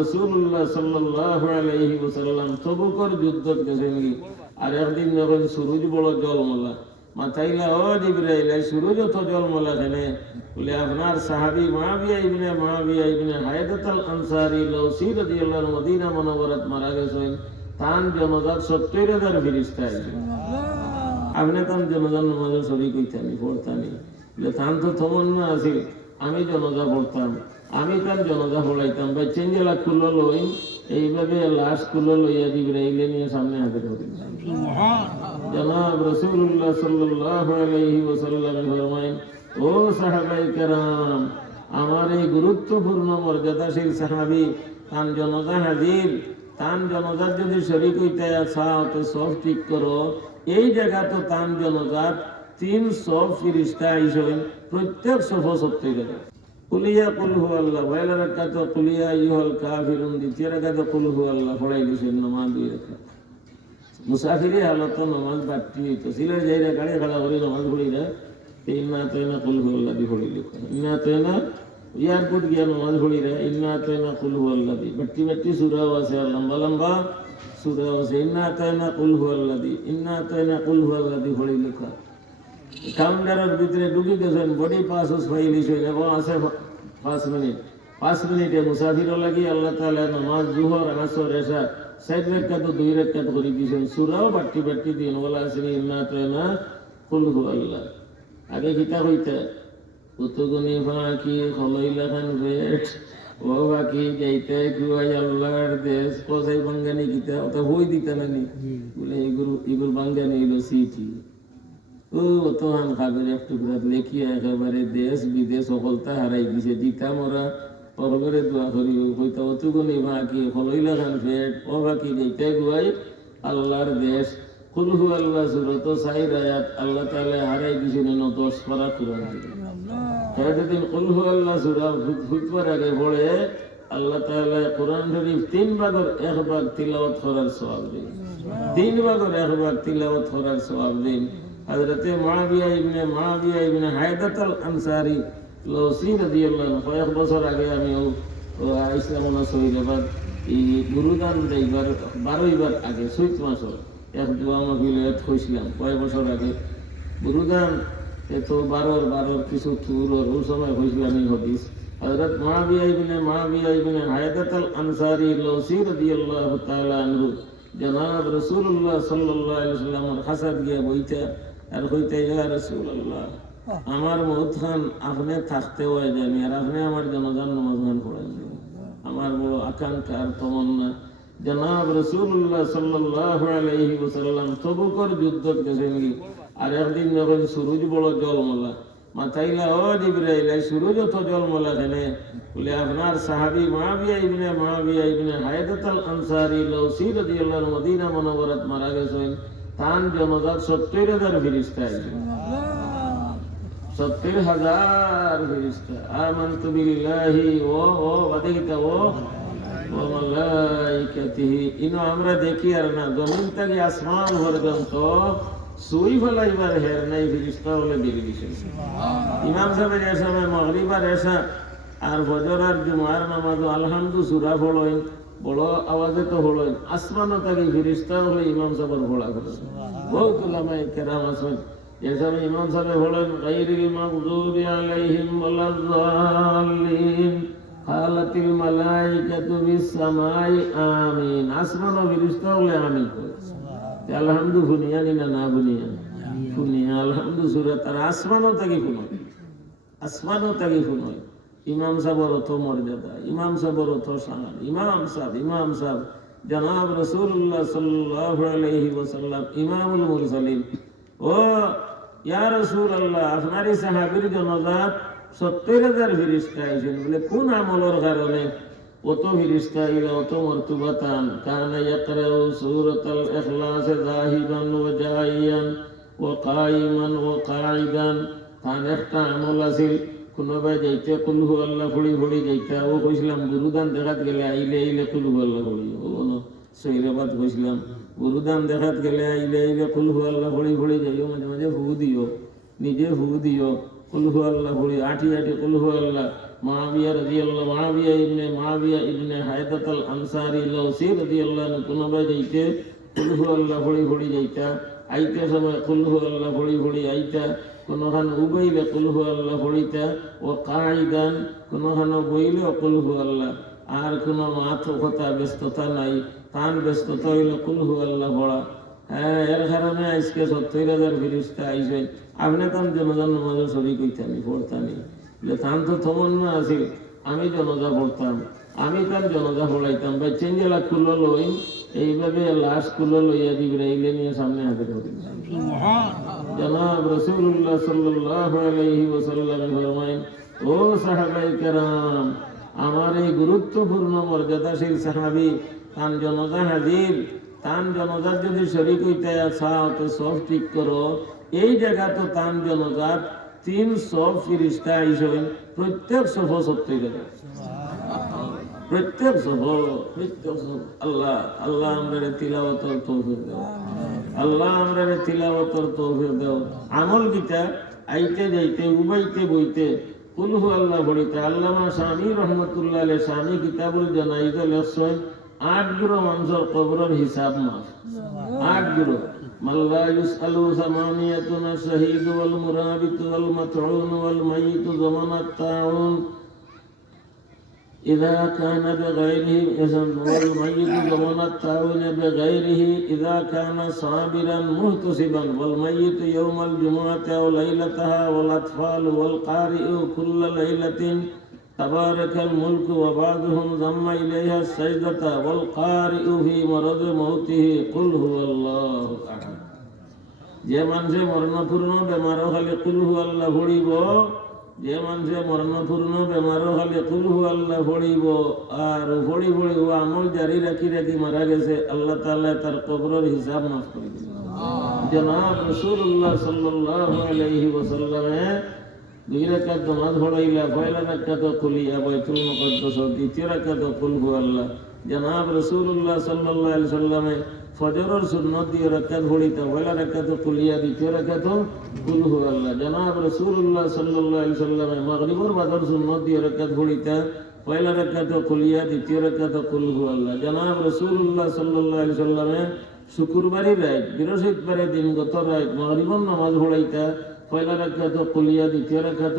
রসুল্লাহ সাল্লাহ আলাইহি ওসাল্লাম তবুকর যুদ্ধ আর একদিন যখন সুরুজ বড় জলমলা মাথাইলা ও জিব্রাইল এই সুরুজ অত জলমলা বলে আপনার সাহাবি মাহাবিয়া ইবনে মাহাবিয়া ইবনে হায়দাতাল আনসারি লৌসি রাদিয়াল্লাহু মদিনা মনোবরত মারা গেছেন। তান জনজাত সত্তর হাজার ফিরিস্তা আইছেন আপনি তান জনজান নামাজের ছবি কইতানি পড়তানি। তান তো তমন্না আছিল আমি জনজা পড়তাম। আমি তার জনজা পড়াইতাম বা চেঞ্জেলা খুলো লই, এইভাবে লাশ খুলো লইয়া জিব্রাইলে নিয়ে সামনে হাজির করিলাম জনাব রসুল্লাহ সাল্লাহ আলাইহি ও সাহাবাই আমার এই গুরুত্বপূর্ণ মর্যাদাশীল তান জনতা হাজির, তান জনতার যদি শরিক হইতে চাও তো সব ঠিক করো। এই জায়গা তো তান জনতার তিন সব ফিরিস্তা আইসেন প্রত্যেক সফ সত্যি কুলিয়া কুল হু আল্লাহ পয়লা রাখা তো কুলিয়া ইহল কাফিরুন, দ্বিতীয় রাখা তো কুল হু আল্লাহ, পড়াই দিছেন নমা দুই রাখা মুসাফিরি হালত নমাজ বাড়তি হইতো সিলেট যাই রে গাড়ি খাড়া করে নমাজ পড়ি রে ইন্না তৈনা কুল হুয়াল্লা দি পড়ি লিখো। ইন্না তৈনা এয়ারপোর্ট গিয়া নমাজ পড়ি রে ইন্না তৈনা কুল হুয়াল্লা দি। বাট্টি বাট্টি সুরাও আছে লম্বা লম্বা সুরাও আছে, ইন্না তৈনা কুল হুয়াল্লা দি, ইন্না তৈনা কুল হুয়াল্লা দি পড়ি লিখো। কাউন্টারের ভিতরে ঢুকি গেছেন বডি পাস হইন এবং আছে পাঁচ মিনিট। পাঁচ মিনিটে মুসাফিরও লাগি আল্লাহ তাআলা নামাজ জুহর আসর এসা সাইড রেখাত দুই রেখাত করে দিয়েছেন। সুরাও বাট্টি বাট্টি দিন বলা আছে ইন্না তৈনা কুল হুয়াল্লা আগে কিতা হইতে উতুগুনি ফাঁকি খলইলা খান ভেট ও বাকি যাইতে কুয়াই আল্লাহর দেশ কসাই বাঙ্গানি কিতা অত হই দিতে নানি। বলে এগুলো এগুলো বাঙ্গানি হইল সিটি। ও হান কাগজ এক টুকরা লেখিয়া একেবারে দেশ বিদেশ সকলতা হারাই দিছে। দিতাম ওরা পরবরে দোয়া করি কইতা অতুগুনি ফাঁকি খলইলা খান ভেট ও বাকি যাইতে গুয়াই আল্লাহর দেশ। কুলহু আল্লাহ সুরত সাই রায়াত আল্লাহ হারাই দিছেন ন দশ পারা কুরআন। কুলহু আল্লাহ সুরা ফুটবার আগে পড়ে, আল্লাহ তাআলা কোরআন শরীফ তিন ভাগের এক ভাগ তিলাওয়াত করার দিন। তিন ভাগের এক ভাগ তিলাওয়াত করার সওয়াব দিন। মুআবিয়া ইবনে মুআবিয়া ইবনে হায়দাত আল আনসারী লৌসি রাদিয়াল্লাহু আনহু কয়েক বছর আগে আমি ও ইসলাম সহিদাবাদ এই গুরুদান দেইবার বারোইবার আগে চৈত মাসর এক দোয়া মাহফিলে থইছিলাম কয়েক বছর আগে গুরুদান এত বারোর বারোর কিছু চুর ওই সময় হয়েছিলাম এই হদিস হযরত মুআবিয়া ইবনে মুআবিয়া ইবনে হায়দাত আল আনসারী লৌসি রাদিয়াল্লাহু তাআলা আনহু জনাব রাসূলুল্লাহ সাল্লাল্লাহু আলাইহি ওয়াসাল্লামের হাসাদ গিয়া বইতা আর কইতে ইয়া রাসূলুল্লাহ আমার খান আপনি থাকতে হয় জানি আর আপনি আমার জনগণ নমাজ পড়েন আমার বড় আকাঙ্ক্ষা আর তমন্না। জনাব রসুল্লাহ সাল্লাহ আলাইহি ওসাল্লাম তবুকর যুদ্ধ গেছেন আর একদিন যখন সুরুজ বড় জলমলা মাথাইলা ও জিব্রাইল এই সুরুজ অত জলমলা কেনে বলে আপনার সাহাবি মাহাবিয়া ইবনে মাহাবিয়া ইবনে হায়দাতাল আনসারি লৌসি রাদিয়াল্লাহু মদিনা মনোবরত মারা গেছেন। তান জনজাত সত্তর হাজার ফিরিস্তা আইছেন সত্তর হাজার ফিরিস্তা। আমান্তু বিল্লাহি ও ও বাদিকটা ও ও মালাইকাতিহি। ইনো আমরা দেখি আর না জমিন থেকে আসমান পর্যন্ত সুই ফেলাইবার হের নাই ফিরিস্তা হলে দিছে। ইমাম সাহেবের এ সময় মগরিবার এসা আর ফজর আর জুমার নামাজ আলহামদু সুরা ফড়ইন বড় আওয়াজে তো হড়ইন আসমানও থাকি ফিরিস্তা হলে ইমাম সাহেবের ভোলা করে। বহুত উলামায়ে কেরাম যে সময় ইমাম সাহেব হলেন গাইরিল মাগদুবি আলাইহিম ওয়ালাদ-দাল্লিন। খালাতিল মালাইকাতু বিস সামাই আমিন। আসমান ও ফেরেশতা হলে আমিন করে। আলহামদু ফুনিয়ানি না না ফুনিয়া? ফুনিয়া আলহামদু সূরা তার আসমানও থাকি ফুনয়। আসমানও থাকি ফুনয়। ইমাম সাহেবের অত মর্যাদা, ইমাম সাহেবের অত সাহান ইমাম সাহেব ইমাম সাহেব। জনাব রাসূলুল্লাহ সাল্লাল্লাহু আলাইহি ওয়াসাল্লাম, ইমামুল মুরসালিন। ও ইয়া রাসূলুল্লাহ, আপনারই সাহাবীর জনজাত সত্তর হাজার ফিরিস্তা আইছেন বলে কোন আমলের কারণে? অত ফিরিস্তা ইলা অত মর্তুবাতান। কানা ইয়াকরাউ সূরাতাল ইখলাস যাহিবান ওয়া জাইয়ান ওয়া কাইমান ওয়া কাঈদান তার একটা আমল আছিল কোনোবাই যাইতে কুলহু আল্লাহ ফুড়ি ফুড়ি যাইতে ও কইছিলাম গুরুদান দেখাত গেলে আইলে আইলে কুলহু আল্লাহ ফুড়ি ও সৈরাবাদ কইছিলাম গুরুদান দেখাত গেলে আইলে আইলে কুলহু আল্লাহ ফুড়ি ফুড়ি যাইও মাঝে মাঝে ফু দিও নিজে ফু দিও কুলহু আল্লাহ ফুড়ি আঠি আঠি কুলহু আল্লাহ। রাদিয়াল্লাহু মাবিয়া ইবনে মাবিয়া ইবনে হায়দাত আল আনসারি লৌসি রাদিয়াল্লাহু আনহু কোনোবা যাইতে কুলহু আল্লাহ ভরি ভরি যাইতা আইতে সময় কুলহু আল্লাহ ভরি ভরি আইতা, কোনোখান উবাইলে কুলহু আল্লাহ ভরিতা ও কাইদান কোনোখান বইলে কুলহু আল্লাহ। আর কোনো মাথ কথা ব্যস্ততা নাই, তান ব্যস্ততা হইল কুলহু আল্লাহ ভরা হ্যাঁ এর কারণে আজকে সত্তর হাজার ফিরিস্তা আইসেন আপনি তান জনজান নামাজের ছবি কইতানি পড়তানি যে তান তো তমন্না আছিল আমি জনজা পড়তাম। আমি তার জনজা পড়াইতাম, বা চেঞ্জেলা খুলল লই এইভাবে লাশ খুলো লইয়া দিবরাইলে নিয়ে সামনে হাতে ধরে জনাব রসুল্লাহ সাল্লাহ আলাইহি ওসাল্লাম ফরমাইন ও সাহাবাই কেরাম, আমার এই গুরুত্বপূর্ণ মর্যাদাশীল সাহাবি, তান জনতা হাজির, তান জনতার যদি শরীর হইতে চাও তো সব ঠিক করো। এই জায়গা তো তান জনতার তিন সব ফিরিস্তা আইসেন প্রত্যেক সফ সত্যি করে। প্রত্যেক সফ প্রত্যেক সফ আল্লাহ আল্লাহ আমরা তিলাওয়াতর তৌফিক দাও। আল্লাহ আমরা তিলাওয়াতর তৌফিক দাও। আমল গীতা, আইতে যাইতে, উবাইতে বইতে কুলহু আল্লাহ পড়িতে। আল্লামা স্বামী রহমতুল্লাহ আলে স্বামী কিতাবুল জানাইদ লেসন আট গুরো মানুষের কবরের হিসাব মাস আট গুরো মাল্লা ইউসআলু সামানিয়াতুন শাহীদ ওয়াল মুরাবিত ওয়াল মাতউন ওয়াল মাইত জামানাত তাউন। إذا كان بغيره إذن والميت زمن التعاون بغيره إذا كان صابرا محتسبا والميت يوم الجمعة أو ليلتها والأطفال والقارئ كل ليلة تبارك الملك وبعضهم ضم إليها السجدة والقارئ في مرض موته قل هو الله أحد যে মানুষে মরণপূর্ণ বেমারও খালি কুলহু আল্লাহ ভরিব যে মানুষে মরণপূর্ণ বেমারও খালি কুলহু আল্লাহ ভরিব আর ভরি ও আমল জারি রাখি রাখি মারা গেছে, আল্লাহ তাআলা তার কবরের হিসাব মাফ করে দিবেন। জনাব রাসূলুল্লাহ সাল্লাল্লাহু আলাইহি ওয়াসাল্লামে দুই রাকাত নামাজ পড়াইলা, পয়লা রাকাত খুলিয়া বাইতুল মুকদ্দাস, দ্বিতীয় রাকাত কুলহু আল্লাহ। জনাব রাসূলুল্লাহ সাল্লাল্লাহু আলাইহি ওয়াসাল্লামে ফজরের সুন্নত দিয়ে রাকাত পড়িতা পয়লা রাকাত খুলিয়া দ্বিতীয় রাকাত কুলহু আল্লাহ। জনাব রাসূলুল্লাহ সাল্লাল্লাহু আলাইহি ওয়াসাল্লামে মাগরিবের বাদর সুন্নত দিয়ে রাকাত পড়িতা পয়লা রাকাত খুলিয়া দ্বিতীয় রাকাত কুলহু আল্লাহ। জনাব রাসূলুল্লাহ সাল্লাল্লাহু আলাইহি ওয়াসাল্লামে শুক্রবারই রাত, বৃহস্পতিবারের দিন গত রাত মাগরিবর নামাজ পড়াইতা পয়লা রাকাত কুলিয়া দ্বিতীয় রাকাত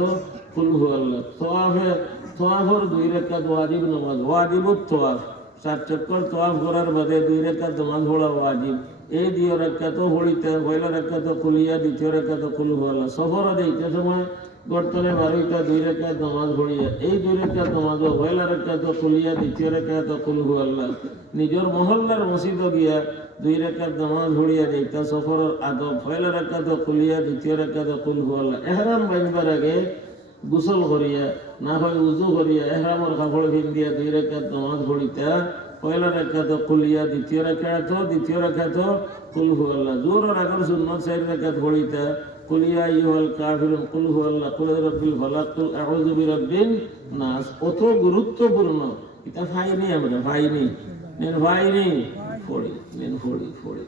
কুলহু আল্লাহ। তোয়াফে, তোয়াফর দুই রাকাত ওয়াজিব নামাজ, ওয়াজিবুত তোয়াফ। সাত চক্কর তোয়াফ করার বাদে দুই রাকাত নামাজ পড়া ওয়াজিব। এই দুই রাকাত পড়িতে পয়লা রাকাত কুলিয়া দ্বিতীয় রাকাত কুলহু আল্লাহ সফর দিতে সময় গর্তনে বারোইটা, দুই রেখাত নামাজ পড়িয়া, এই দুই রেখাত নামাজ পয়লা রেখাত খুলিয়া, দ্বিতীয় রেখাত কুলহু আল্লাহ নিজের মহল্লার মসজিদ গিয়া দুই রেখাত নামাজ পড়িয়া যাইতা, সফরের আদব পয়লা রেখাত খুলিয়া, দ্বিতীয় রেখাত কুলহু আল্লাহ এহরাম বাঁধবার আগে গোসল করিয়া না হয় উজু করিয়া এহরামর কাপড় পিন্দিয়া দুই রেখা নমাজ পড়িতা পয়লা রেখা তো খুলিয়া দ্বিতীয় রেখা তো দ্বিতীয় রেখা তো কুল হুয়াল্লা জোর রাখার সুন্ন চাইর রেখা পড়িতা খুলিয়া ইহল কাফির কুল হুয়াল্লা কুল রব্বিল ফলাক কুল আউযু বিরব্বিন নাস অত গুরুত্বপূর্ণ এটা ফাইনি আমরা ফাইনি নেন ফাইনি ফড়ি নেন ফড়ি ফড়ি